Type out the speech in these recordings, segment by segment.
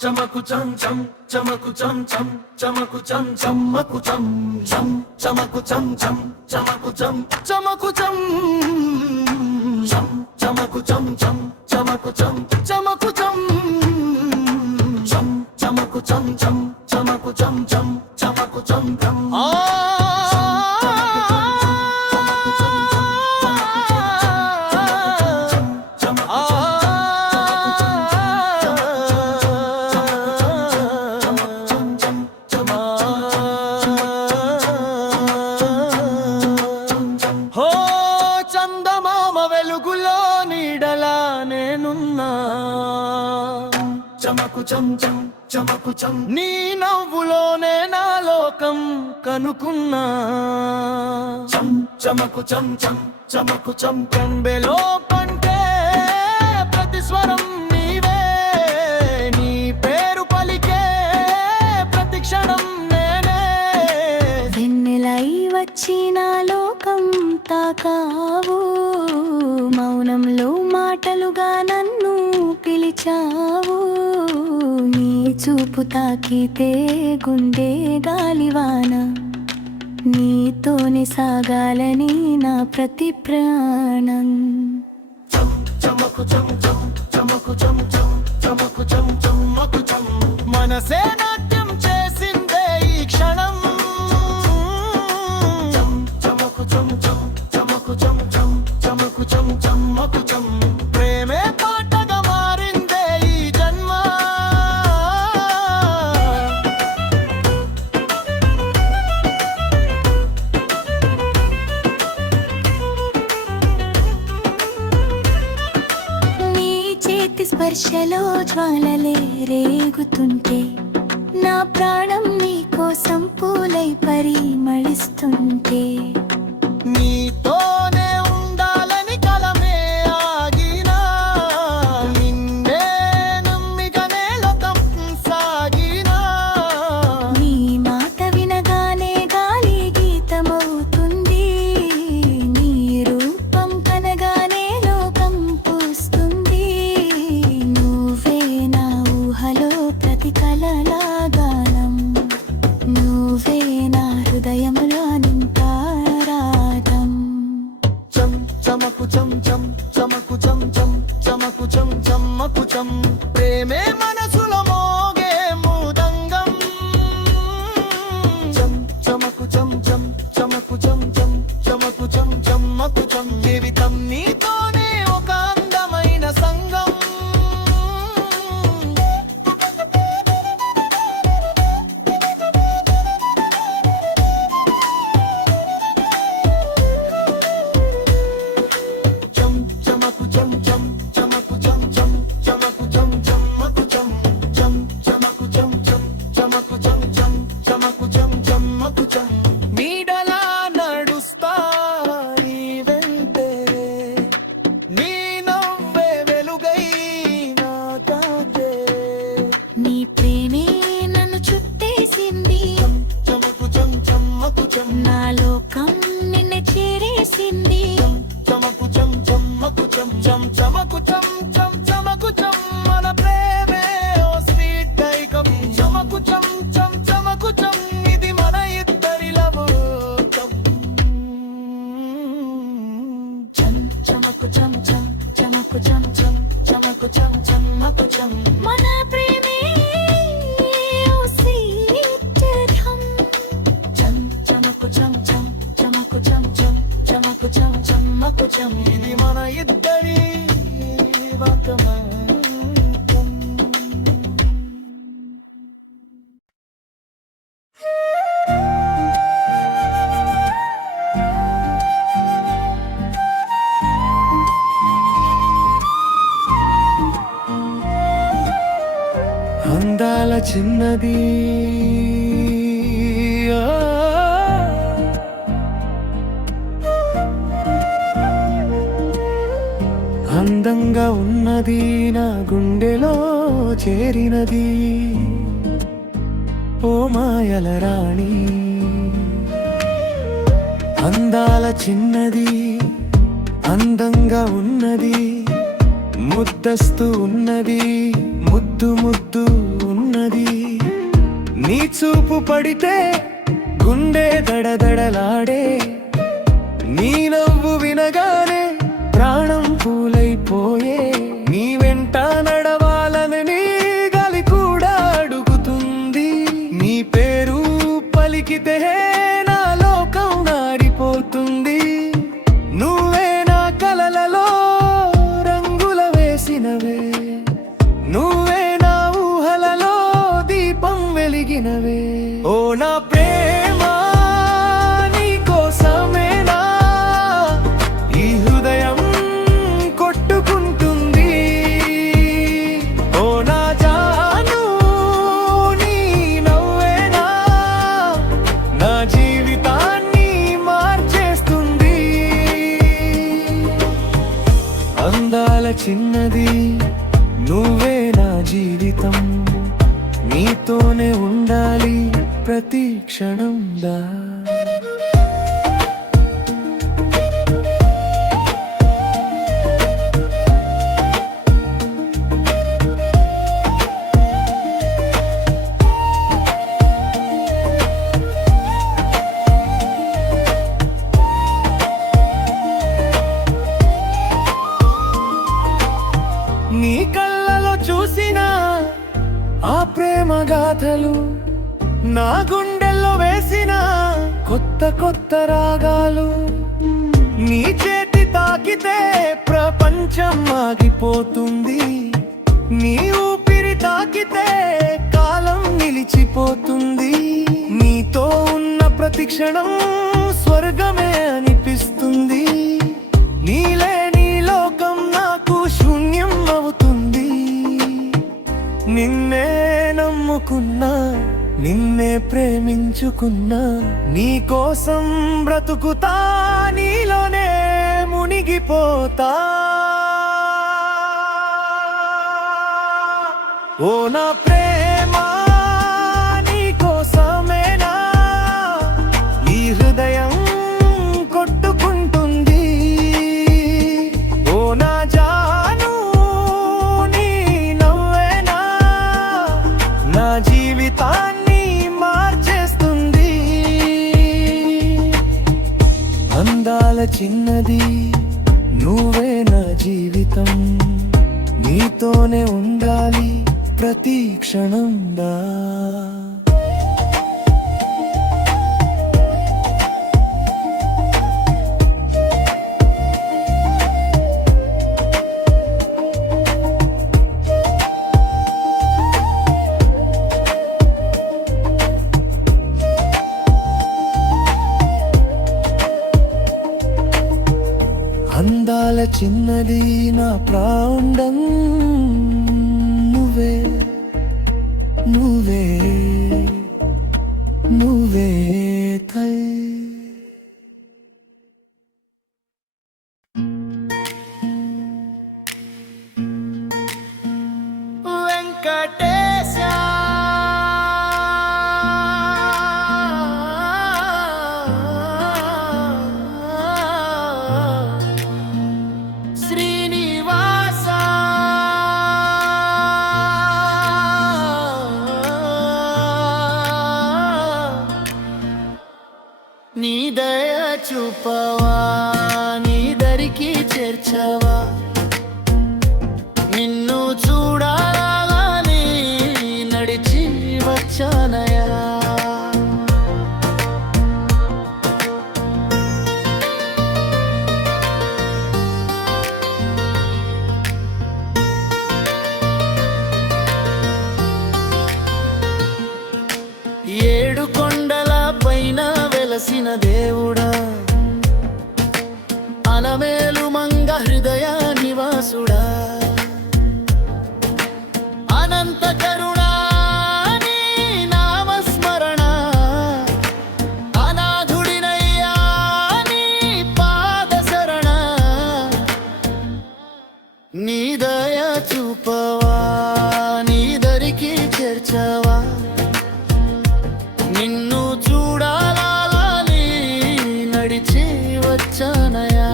చమకు చం చం చమకు చం చం చమకు చం చమకు చం చం చమకు చం చం చమకు చం చమకు చం చం చమకు చం చం చమకు చం చమకు చం చం చమకు చం చం చమకు చం చం చమకు చం చం చమకు చం చం చమకు చం నీ నవ్వులోనే నా లోకం కనుకున్నా చం చమకు చం చం చమకు చం కంబెలో పంటే ప్రతి స్వరం నీవే నీ పేరు పలికే ప్రతి క్షణం నేనే వెన్నెలై వచ్చి నా లోకం తాకావు మౌనంలో మాటలుగా నన్ను పిలిచావు నీ చూపు తాకితే గుండె గాలివాన నీతోనే సాగాలని నా ప్రతి ప్రాణం చం చమకు చం చం చమకు చం చం చమకు చం చమకు చం మనసే నాట్యం చేసిందే ఈ క్షణం చం చమకు చం చం చమకు చం చం చమకు చం చమకు చం ప్రేమే పాటగా మారిందే ఈ జన్మ నీ చేతి స్పర్శలో జ్వాలలే రేగుతుంటే నా ప్రాణం నీ కోసం పూలై పరిమళిస్తుంటే నీతోనే ఉండాలని కలమే ఆగినా నిన్నే నమ్మికనే లోకం సాగినా నీ మాట వినగానే గాలి గీతమవుతుంది నీ రూపం కనగానే లోకం పూస్తుంది నువ్వే నా ఊహలో ప్రతి కలలా గానం నువ్వే నా హృదయంలో నింపారాటం చం చమకు చం చం చమకు చం చం చమకు చం చమకు చం ప్రేమే మనసులో మోగే మృదంగం చం చమకు చం చం చమకు చం చం చమకు చం చమకు చం జీవితం నీతోనే ఒక అందమైన సంగం చం చమకు చం చం చమకు చం చం చమకు చం చమకు చం చం చమకు చం చం చమకు చం చం చమకు చం చమకు చం నీడలా నడుస్తా నీ వెంటే నీ నవ్వే వెలుగై నా తాకే నీ ప్రేమే నన్ను చుట్టేసింది చమకు చం చమకు చం నా లోకం నిన్నే చేరేసింది చమకు చం చమకు చం చం చమకు చం చం చమకు చం మన ప్రేమే ఓ స్వీట్ డైకం చమకు చం చం చమకు చం ఇది మన ఇద్దరి లవోకం చం చమకు చం చం చమకు చం చం చమకు చం చమకు చం మన ప్రేమే ఓ స్వీట్ డైకం చం చమకు చం చం చమకు చం చం చమకు చం చమకు చం ఇది మన ఇద్దరి వంతమంతం అందాల చిన్నది అందంగా ఉన్నది నా గుండెలో చేరినది ఓ మాయల రాణి అందాల చిన్నది అందంగా ఉన్నది ముద్దస్తు ఉన్నది ముద్దు ముద్దు ఉన్నది నీ చూపు పడితే గుండె దడదడలాడే నీ నవ్వు వినగానే ప్రాణం పూలైపోయే నీ వెంట నడవాలని గాలి కూడా అడుగుతుంది నీ పేరు పలికితే నా లోకం మారిపోతుంది నువ్వే నా కలలలో రంగుల వేసినవే నువ్వే నా ఊహలలో దీపం వెలిగినవే ఓ నా ప్రేమ నీ కోసమేనా ఈ హృదయం కొట్టుకుంటుంది ఓ నా జాను నీ నవ్వేనా నా జీవితాన్ని మార్చేస్తుంది అందాల చిన్నది నువ్వే నా జీవితం నీతోనే ఉండాలి ప్రతి క్షణం దా నీ కళ్ళలో చూసిన ఆ ప్రేమ గాథలు నా గుండెల్లో వేసిన కొత్త కొత్త రాగాలు నీ చేతి తాకితే ప్రపంచం ఆగిపోతుంది నీ ఊపిరి తాకితే కాలం నిలిచిపోతుంది నీతో ఉన్న ప్రతి క్షణం స్వర్గమే అనిపిస్తుంది నీలే నీ లోకం నాకు శూన్యం అవుతుంది నిన్నే నమ్ముకున్నా నిన్నే ప్రేమించుకున్నా నీ కోసం బ్రతుకుతా నీలోనే మునిగిపోతా ఓ నా ప్రేమ నీ కోసమేనా ఈ హృదయం కొట్టుకుంటుంది ఓ నా జాను నీ నవ్వేనా నా జీవితాన్ని మార్చేస్తుంది అందాల చిన్నది నువ్వే నా జీవితం నీతోనే ఉండాలి ప్రతి క్షణం దా అందాల చిన్నది నా ప్రాణం నువ్వే నువ్వే నువ్వే తల్లి వెంకటేశ శ్రీనివాస నీ దయ చూపవా నీ దరికి చేర్చవా నిన్ను చూడాలని నడిచి వచ్చానయా ఏడు కొండల పైన వెలసిన దేవుడా అనమేలు మంగ హృదయ నివాసుడా అనంత కరుణా నీ నామస్మరణ అనాథుడినయ్యా నీ పాద శరణ నీ దయ చూపవా నీ దరికి చేర్చవా నిన్ను చూడాలని నడిచి వచ్చానయా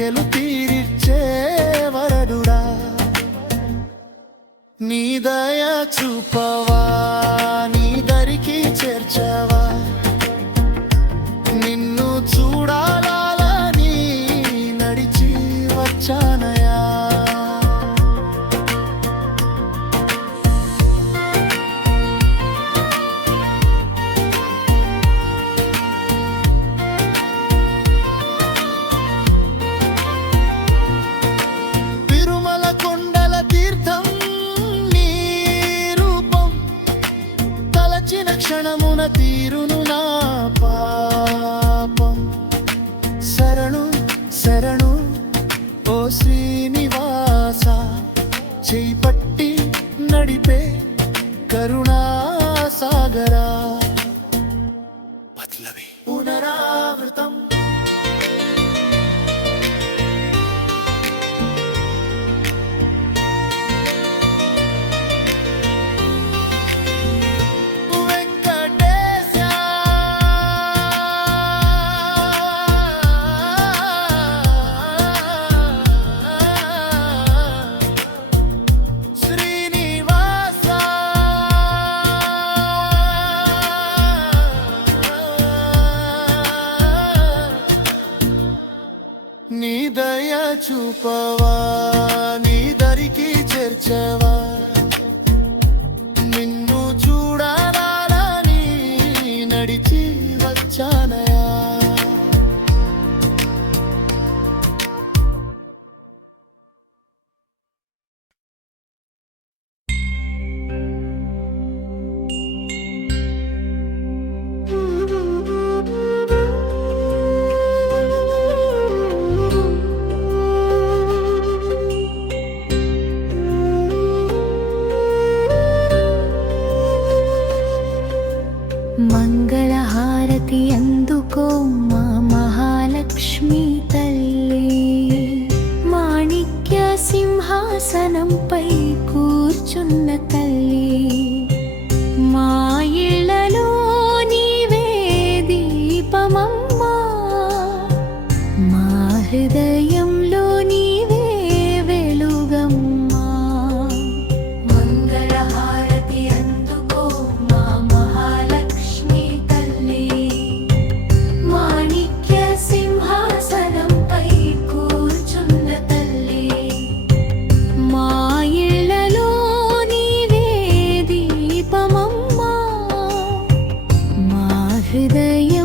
కోర్కెలు తీరిచ్చే వరదుడా నీ దయ చూపవా నీ దరికి చేర్చవా నిన్ను చూడాలని నడిచి వచ్చానయా క్షణమున తీరును నా పాపం శరణు శరణు ఓ శ్రీనివాస చేయి పట్టి నడిపే కరుణా సాగరా పట్లవి పునరావృతం నీ దయ చూపవా నీ దరికి చేర్చవా నిన్ను చూడాలని నడిచి వచ్చానయా మంగళహారతి అందుకో మా మహాలక్ష్మి తల్లి మాణిక్య సింహాసనంపై కూర్చున్న తల్లి మా ఇళ్ళలో నీవే దీపమమ్మా మా హృదయంలో నీవే వెలుగమ్మా మంగళహారతి అందుకో మా మహాలక్ష్మి తల్లి మాణిక్య సింహాసనంపై కూర్చున్న తల్లి మా ఇళ్ళలో నీవే దీపమమ్మా మా హృదయ